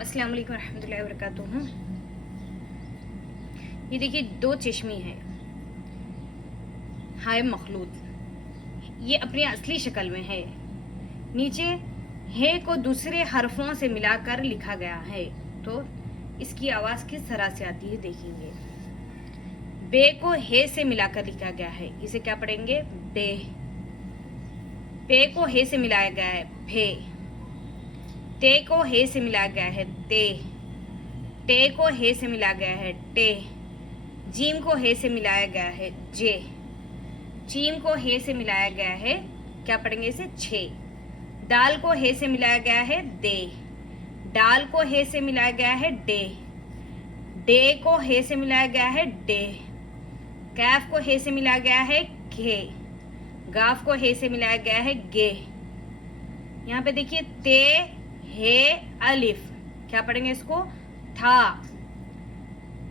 अस्सलाम वालेकुम रहमतुल्लाहि व बरकातुहू। ये देखिए दो चश्मी है, हाय मखलूत, ये अपनी असली शक्ल में है। नीचे हे को दूसरे हरफों से मिलाकर लिखा गया है, तो इसकी आवाज किस तरह से आती है देखेंगे। बे को हे से मिलाकर लिखा गया है, इसे क्या पढ़ेंगे? बे। पे को हे से मिलाया गया है, भे। ते को हे से मिलाया गया है, ते। टे को हे से मिलाया गया है, टे। जीम को हे से मिलाया गया है, जे। चीम को हे से मिलाया गया है, क्या पढ़ेंगे इसे? छे। दाल को हे से मिलाया गया है, दे। डाल को हे से मिलाया गया है, डे। डे को हे से मिलाया गया है, डे। कैफ को हे से मिलाया गया है, घे। गाफ को हे से मिलाया गया है, गे। यहाँ पे देखिए ते हे अलिफ, क्या पढ़ेंगे इसको? था।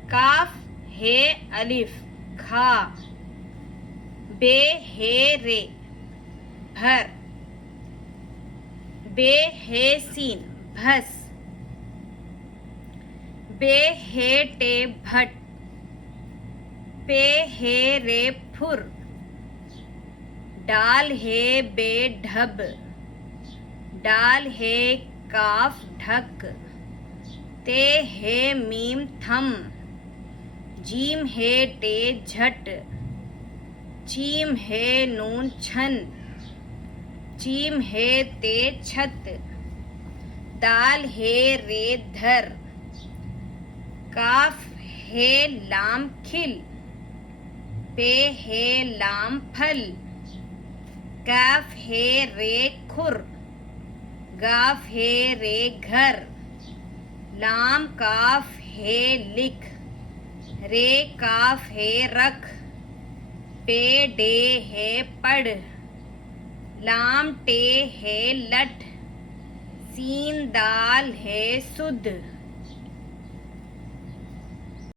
काफ हे अलिफ, खा। बे हे रे, भर। बे हे सीन, भस। बे हे टे भट। पे हे रे फुर। डाल हे बे ढब। डाल हे काफ ढक। ते हे मीम थम। जीम हे टे झट। चीम हे नून छन। चीम हे ते छत। दाल हे रे धर। काफ हे लाम खिल। पे हे लाम फल। काफ हे रे खुर। गाफ हे रे घर। लाम काफ हे लिख। रे काफ हे रख। पे डे है पढ़। लाम टे है लठ। सीन दाल है सुध।